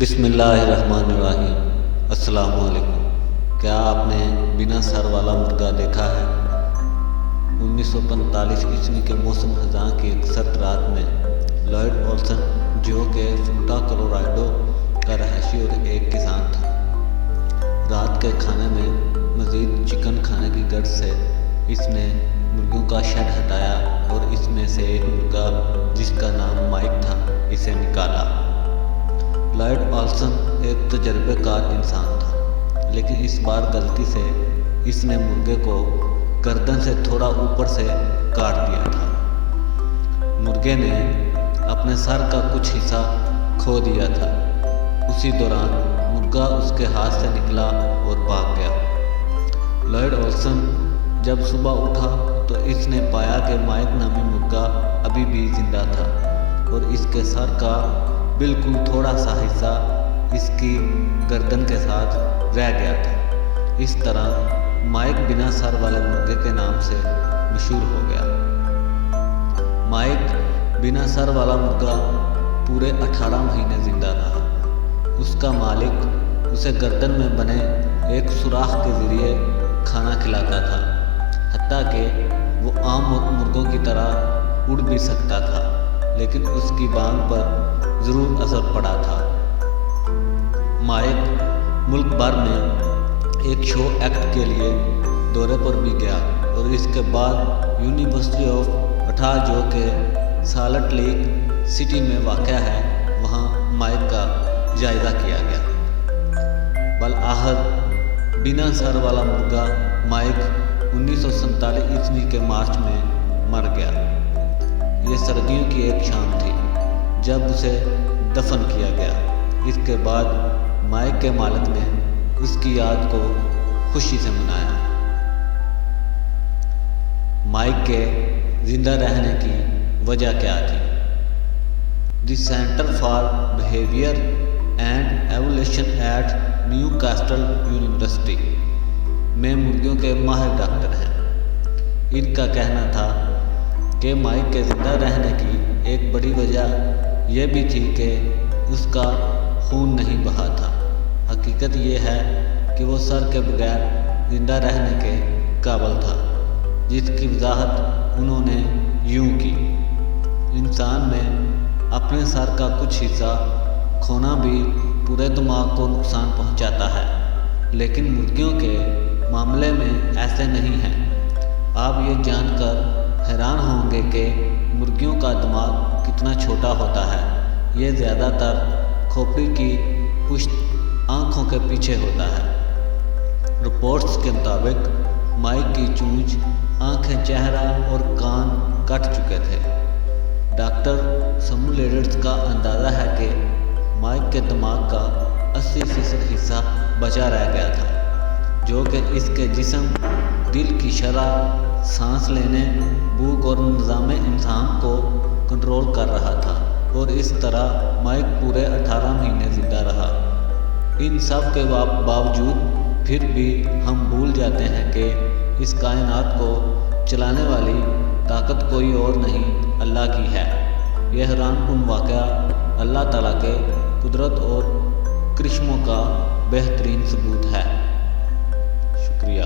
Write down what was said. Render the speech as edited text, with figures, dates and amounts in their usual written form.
بسم اللہ الرحمن الرحیم۔ السلام علیکم۔ کیا آپ نے بنا سر والا مرغا دیکھا ہے؟ 1945 عیسوی کے موسم خزاں کی ایک سرد رات میں لائڈ اولسن، جو کہ فوٹا کولوراڈو کا رہائشی اور ایک کسان تھا، رات کے کھانے میں مزید چکن کھانے کی غرض سے اس نے مرغیوں کا شیڈ ہٹایا اور اس میں سے ایک مرغا، جس کا نام مائک تھا، اسے نکالا۔ لائڈ اولسن ایک تجربہ کار انسان تھا، لیکن اس بار غلطی سے اس نے مرغے کو گردن سے تھوڑا اوپر سے کاٹ دیا تھا۔ مرغے نے اپنے سر کا کچھ حصہ کھو دیا تھا۔ اسی دوران مرغا اس کے ہاتھ سے نکلا اور بھاگ گیا۔ لائڈ اولسن جب صبح اٹھا تو اس نے پایا کہ مائک نامی مرغا ابھی بھی زندہ تھا اور اس کے سر کا بالکل تھوڑا سا حصہ اس کی گردن کے ساتھ رہ گیا تھا۔ اس طرح مائک بنا سر والے مرغے کے نام سے مشہور ہو گیا۔ مائک بنا سر والا مرغا پورے 18 مہینے زندہ رہا۔ اس کا مالک اسے گردن میں بنے ایک سوراخ کے ذریعے کھانا کھلاتا تھا، حتیٰ کہ وہ عام مرغوں کی طرح اڑ بھی سکتا تھا، لیکن اس کی بانگ پر ضرور اثر پڑا تھا۔ مائک ملک بھر میں ایک شو ایکٹ کے لیے دورے پر بھی گیا اور اس کے بعد یونیورسٹی آف اٹھا، جو کہ سالٹ لیک سٹی میں واقع ہے، وہاں مائک کا جائزہ کیا گیا۔ بالآخر بنا سر والا مرغا مائک 1947 عیسوی کے مارچ میں مر گیا۔ یہ سردیوں کی ایک شام تھی جب اسے دفن کیا گیا۔ اس کے بعد مائک کے مالک نے اس کی یاد کو خوشی سے منایا۔ مائک کے زندہ رہنے کی وجہ کیا تھی؟ The centre for behaviour and evolution at Newcastle University میں مرغیوں کے ماہر ڈاکٹر ہیں۔ ان کا کہنا تھا کہ مائک کے زندہ رہنے کی ایک بڑی وجہ یہ بھی تھی کہ اس کا خون نہیں بہا تھا۔ حقیقت یہ ہے کہ وہ سر کے بغیر زندہ رہنے کے قابل تھا، جس کی وضاحت انہوں نے یوں کی: انسان میں اپنے سر کا کچھ حصہ کھونا بھی پورے دماغ کو نقصان پہنچاتا ہے، لیکن مرغیوں کے معاملے میں ایسے نہیں ہے۔ آپ یہ جان کر حیران ہوں گے کہ مرغیوں کا دماغ کتنا چھوٹا ہوتا ہے۔ یہ زیادہ تر کھوپڑی کی پشت آنکھوں کے پیچھے ہوتا ہے۔ رپورٹس کے مطابق مائک کی چونچ، آنکھیں، چہرہ اور کان کٹ چکے تھے۔ ڈاکٹر سمولیڈس کا اندازہ ہے کہ مائک کے دماغ کا 80% حصہ بچا رہ گیا تھا، جو کہ اس کے جسم، دل کی شرح، سانس لینے، بھوک اور نظام انسان کو کنٹرول کر رہا تھا، اور اس طرح مائک پورے 18 مہینے زندہ رہا۔ ان سب کے باوجود پھر بھی ہم بھول جاتے ہیں کہ اس کائنات کو چلانے والی طاقت کوئی اور نہیں، اللہ کی ہے۔ یہ حیران کن واقعہ اللہ تعالیٰ کے قدرت اور کرشموں کا بہترین ثبوت ہے۔ شکریہ۔